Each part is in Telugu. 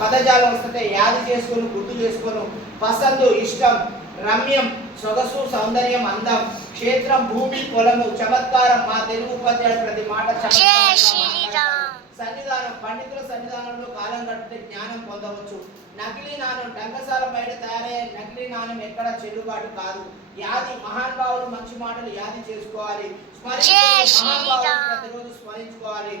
పదజాలం వస్తుంటే యాది చేసుకొని గుర్తు చేసుకొని పసందు ఇష్టం రమ్యం సొగసు సౌందర్యం అందం క్షేత్రం భూమి పొలము చమత్కారం మా తెలుగు ఉపాధ్యాయుడు ప్రతి మాట. సన్నిధానం పండితుల సన్నిధానంలో కాలం గడిపితే జ్ఞానం పొందవచ్చు. నకిలీ నాణం డంకసాల బయట తయారయ్యే నకిలీ నాణం ఎక్కడ చెల్లుబాటు కాదు. యాది మహానుభావులు మంచి మాటలు యాది చేసుకోవాలి. స్మరించుకోవాలి. ప్రతిరోజు స్మరించుకోవాలి.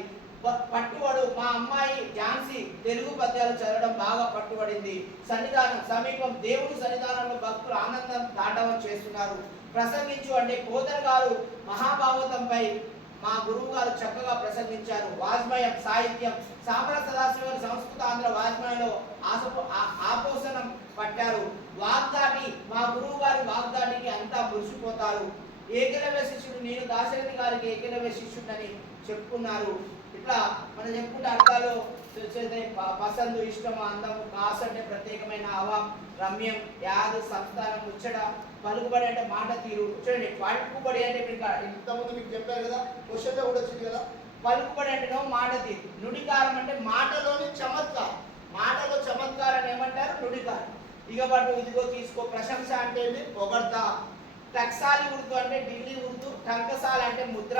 పట్టుబడు. మా అమ్మాయి ఝాన్సీ తెలుగు పద్యాలు చదవడం బాగా పట్టుబడింది. సన్నిధానం సమీపం దేవుడు సన్నిధానంలో భక్తులు ఆనందం దాటవం చేస్తున్నారు. ప్రసంగించు అంటే పోతర్ గారు మహాభాగవతంపై మా గురువు గారు చక్కగా ప్రసంగించారు. వాజ్మయం సాహిత్యం సామర సదాశివ సంస్కృత ఆంధ్ర వాజ్మయంలో ఆసపు ఆ- ఆపోసనం పట్టారు. వాగ్దాటి మా గురువు గారి వాగ్దాటికి అంతా మురిసిపోతారు. ఏకలవ్య శిష్యుడు నేను దాశరథి గారికి ఏకలవ్య శిష్యుడని చెప్పుకున్నారు. ఇట్లా మనం చెప్పుకుంటే అర్థాలు పసందు ఇష్టం అందము కాసు అంటే ప్రత్యేకమైన అవం రమ్యం యాదు సంస్థానం ముచ్చట పలుకుబడి అంటే మాట తీరు. చూడండి పలుకుబడి అంటే ఇప్పుడు ఇంతకుముందు మీకు చెప్పారు కదా క్వశ్చన్లో కూడా వచ్చింది కదా. పలుకుబడి అంటే మాట తీరు. నుడికారం అంటే మాటలోని చమత్కారం. మాటలో చమత్కారం ఏమంటారు? నుడికారం. ఇక పాటు ఇదిగో తీసుకో ప్రశంస అంటే ఏంటి పొగడ్తా. టక్సాలి ఉర్దూ అంటే ఢిల్లీ ఉర్దూ టంకసాల్ అంటే ముద్ర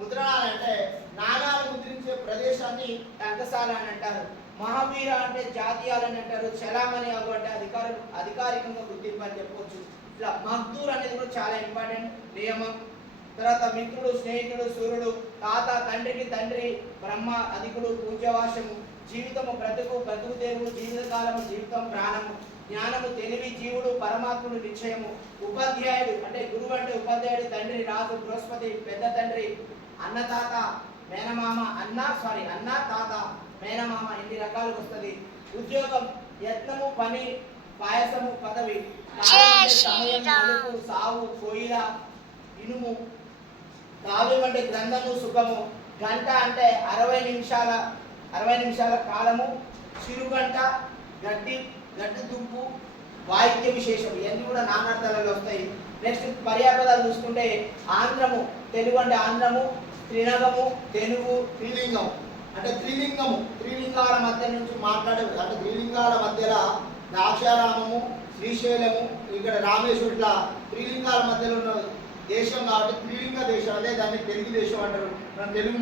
ముద్రణాలు అంటే నాణాలు ముద్రించే ప్రదేశాన్ని టంకసాల అని అంటారు. మహావీర అంటే జాతీయాలని అంటారు. చలామణి అగు అంటే అధికారు అధికారికంగా గుర్తింపు అని చెప్పవచ్చు ఇట్లా మహదూర్ అనేది కూడా చాలా ఇంపార్టెంట్ నియమం. తర్వాత మిత్రుడు స్నేహితుడు సూర్యుడు తాత తండ్రికి తండ్రి బ్రహ్మ అధికుడు పూజ్యవాసము జీవితము బ్రతుకు బ్రతుకు తెరువు జీవితకాలము జీవితం ప్రాణము. జ్ఞానము తెలివి జీవుడు పరమాత్ముడు నిశ్చయము. ఉపాధ్యాయుడు అంటే గురువు అంటే ఉపాధ్యాయుడు తండ్రి రాజు బృహస్పతి పెద్ద తండ్రి అన్న తాత మేనమామ అన్న సారీ అన్న తాత మేనమామ ఎన్ని రకాలు వస్తుంది. ఉద్యోగం యత్నము పని పాయసము పదవి సావు కోయిల ఇనుము కావ్యం అంటే గ్రంథము సుఖము. గంట అంటే అరవై నిమిషాల అరవై నిమిషాల కాలము చిరుగంట గడ్డి గడ్డి దుంపు వాయిద్య విశేషం ఇవన్నీ కూడా నానార్థాలలో వస్తాయి. నెక్స్ట్ పర్యాపదాలు చూసుకుంటే ఆంధ్రము తెలుగు అంటే ఆంధ్రము త్రినగము తెలుగు త్రిలింగము. అంటే త్రిలింగము త్రిలింగాల మధ్య నుంచి మాట్లాడే అంటే త్రిలింగాల మధ్యలో ద్రాక్షారామము శ్రీశైలము ఇక్కడ రామేశ్వరం త్రిలింగాల మధ్యలో ఉన్న దేశం కాబట్టి త్రిలింగ దేశం అదే దాన్ని తెలుగు దేశం అంటారు. మన తెలుగు